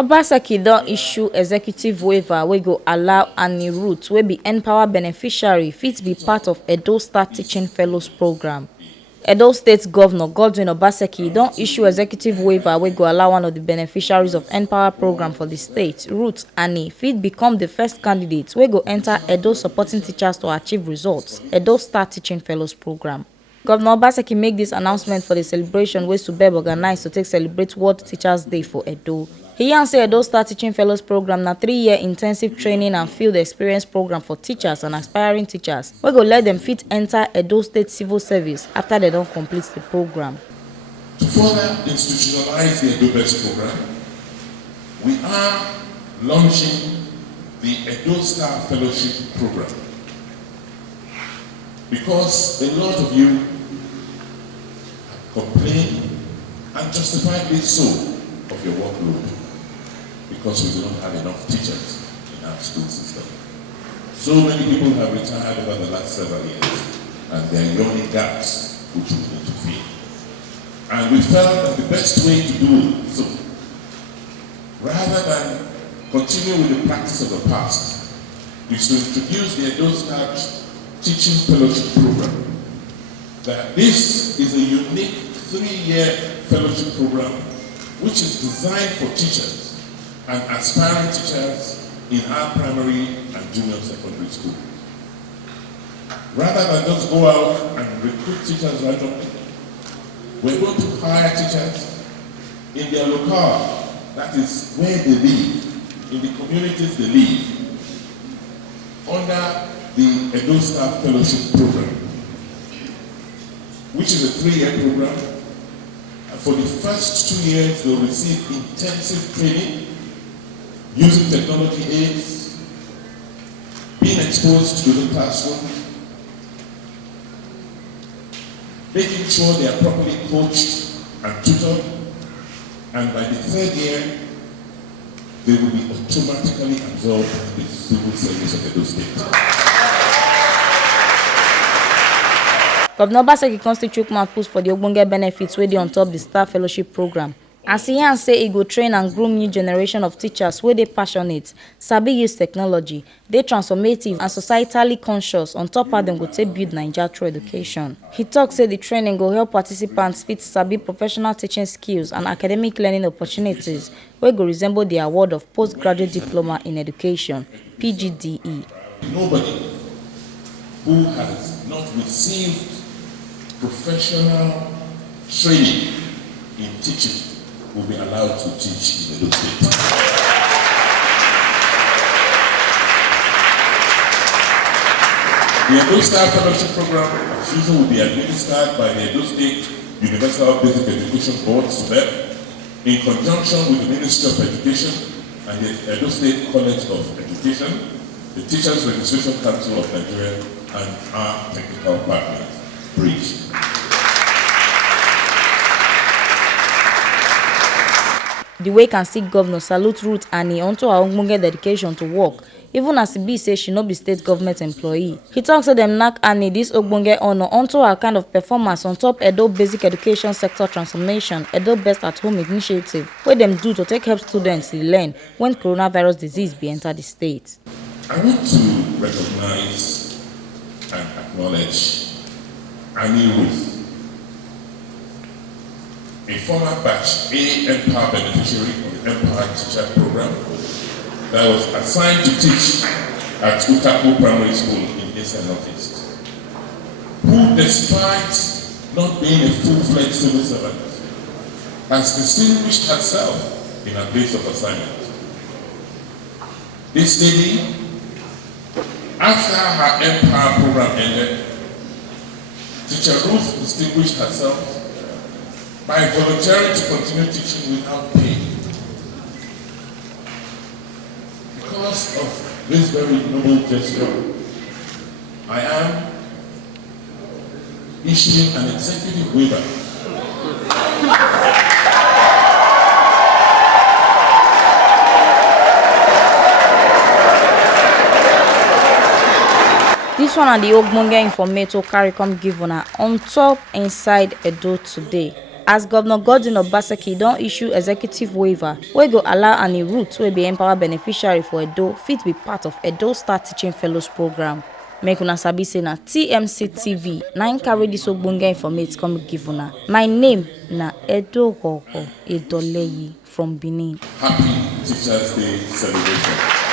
Obaseki don issue executive waiver wey go allow Ruth wey be Empower Beneficiary fit be part of EDOSTAR Teaching Fellows Program. Edo State Governor Godwin Obaseki don issue executive waiver wey go allow one of the beneficiaries of Empower program for the state, Ruth fit become the first candidate wey go enter Edo Supporting Teachers to Achieve Results, EDOSTAR Teaching Fellows Program. Governor Obaseki make this announcement for the celebration wey Subeb organize to take celebrate World Teachers Day for Edo. He yarn say EDOSTAR Teaching Fellows Program na 3-year intensive training and field experience program for teachers and aspiring teachers wey go let them fit enter Edo State Civil Service after they don complete the program. To further institutionalize the Edo Best program, we are launching the EDOSTAR Fellowship Program. Because a lot of you complain, and justifiably so, of your workload, because we do not have enough teachers in our school system. So many people have retired over the last several years, and there are yawning gaps which we need to fill. And we felt that the best way to do so, rather than continue with the practice of the past, is to introduce the EDOSTAR Teaching Fellowship Program. That this is a unique 3-year fellowship program which is designed for teachers and aspiring teachers in our primary and junior secondary schools. Rather than just go out and recruit teachers randomly, we're going to hire teachers in their locale, that is where they live, in the communities they live, under the EDOSTAR Fellowship Program, which is a 3-year program. And for the first 2 years, they'll receive intensive training using technology aids, being exposed to the classroom, making sure they are properly coached and tutored, and by the 3rd year, they will be automatically absorbed in the civil service of Edo State. Governor Obaseki constitute mouth put for the ogbonge benefits wey dey on top the Star Fellowship Program. As he yarn say e go train and groom new generation of teachers wey dey passionate, sabi use technology, dey transformative and societally conscious on top how dem go take build Naija through education. He talk say the training go help participants fit sabi professional teaching skills and academic learning opportunities wey go resemble the award of postgraduate diploma in education, PGDE. Nobody who has not received professional training in teaching will be allowed to teach in Edo State. The EDOSTAR Fellowship Program, as usual, will be administered by the Edo State Universal Basic Education Board, SUBEB, in conjunction with the Ministry of Education and the Edo State College of Education, the Teachers Registration Council of Nigeria, and our technical partners, Bridge. The way can see Governor salute Ruth onto her ogbonge dedication to work, even as e be say she no be state government employee. He talks to them knack this ogbonge honor onto her kind of performance on top Edo basic education sector transformation, Edo Best at Home initiative, where them do to take help students learn when coronavirus disease be enter the state. I want to recognize and acknowledge Ruth, a former batch A Empower Beneficiary of the Empower Teacher Program that was assigned to teach at Utaku Primary School in Eastern Northeast, who, despite not being a full-fledged civil servant, has distinguished herself in her place of assignment. This lady, after her Empower program ended, Teacher Ruth distinguished herself by volunteering to continue teaching without pay. Because of this very noble gesture, I am issuing an executive waiver This one and the ogbonge informator carry come give una on top inside Edo today. as Governor Godwin Obaseki don issue executive waiver wey go allow Annie Ruth wey be empower beneficiary for Edo fit be part of EDOSTAR Teaching Fellows Program. Make una sabi say na TMC TV na im carry dis ogbonge informate come give una. My name na Edogogo Edoleyi from Benin. Happy Teachers Day celebration.